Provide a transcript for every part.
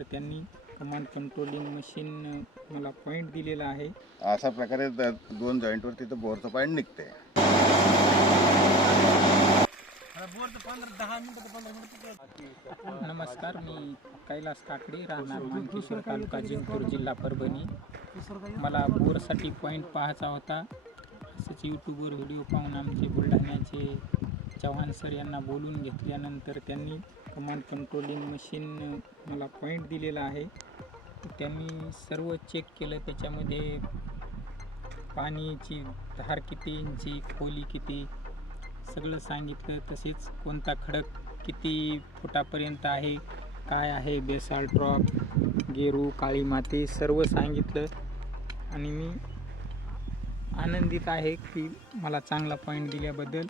तर त्यांनी command controlling machine मला पॉईंट दिलेला आहे. अशा प्रकारे दोन जॉईंटवर तिथं बोरचं पाणी निघते. नमस्कार, मी कैलास काकडे, राहणार मानकेश्वर, तालुका जिंतूर, जिल्हा परभणी. मला बोरसाठी पॉईंट पाहायचा होता. असंच यूट्यूबवर व्हिडिओ पाहून आमचे बुलढाण्याचे चव्हाण सर यांना बोलून घेतल्यानंतर त्यांनी कमांड कंट्रोलिंग मशीन मला पॉईंट दिलेला आहे. त्यांनी सर्व चेक केलं, त्याच्यामध्ये पाण्याची धार किती इंची, खोली किती, सगळं सांगितलं. तसेच कोणता खडक किती फुटापर्यंत आहे, काय आहे, बेसाल्ट रॉक, गेरू, काळी माती, सर्व सांगितलं. आणि मी आनंदित आहे की मला चांगला पॉईंट दिल्याबद्दल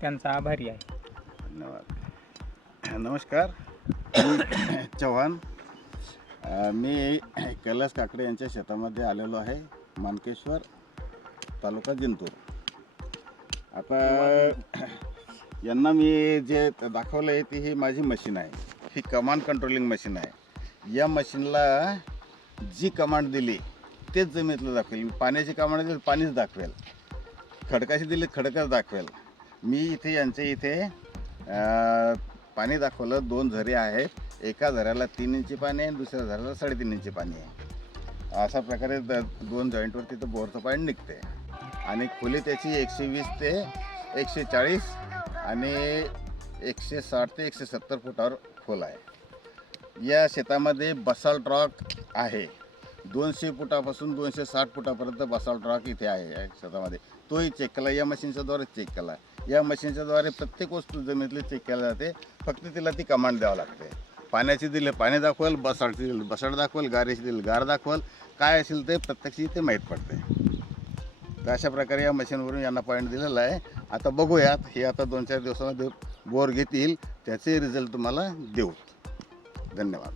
त्यांचा आभारी आहे. धन्यवाद. नमस्कार, मी चव्हाण. मी कैलास काकडे यांच्या शेतामध्ये आलेलो आहे, मानकेश्वर, तालुका जिंतूर. आता यांना मी जे दाखवलं आहे ती ही माझी मशीन आहे. ही कमांड कंट्रोलिंग मशीन आहे. या मशीनला जी कमांड दिली तेच जमिनीतलं दाखवेल. मी पाण्याची कमांड दिली पाणीच दाखवेल, खडकाची दिली खडकच दाखवेल. मी इथे यांच्या इथे पाणी दाखवलं. 2 झरे आहेत, एका झऱ्याला 3 इंची पाणी आहे, दुसऱ्या झऱ्याला 3.5 इंची पाणी आहे. अशा प्रकारे 2 जॉईंटवर तिथं बोरचं पाणी निघते. आणि खोली त्याची 120 ते 140 आणि 160 ते 170 फुटावर खोल आहे. या शेतामध्ये बसाल्ट रॉक आहे. 200 फुटापासून 260 फुटापर्यंत बसाल्ट रॉक इथे आहे या शेतामध्ये. तोही चेक केला, या मशीनच्याद्वारे चेक केला. या मशीनच्याद्वारे प्रत्येक वस्तू जमिनीतली चेक केली जाते. फक्त तिला ती कमांड द्यावं लागते. पाण्याची दिली पाणी दाखवेल, बसाल्टची दिली बसाल्ट दाखवेल, गारेची दिली गार दाखवेल. काय असेल ते प्रत्यक्ष इथे माहीत पडते. तर अशा प्रकारे या मशीनवरून यांना पॉईंट दिलेला आहे. आता बघूयात, हे आता 2-4 दिवसामध्ये बोर घेतील, त्याचे रिझल्ट तुम्हाला देऊ. धन्यवाद.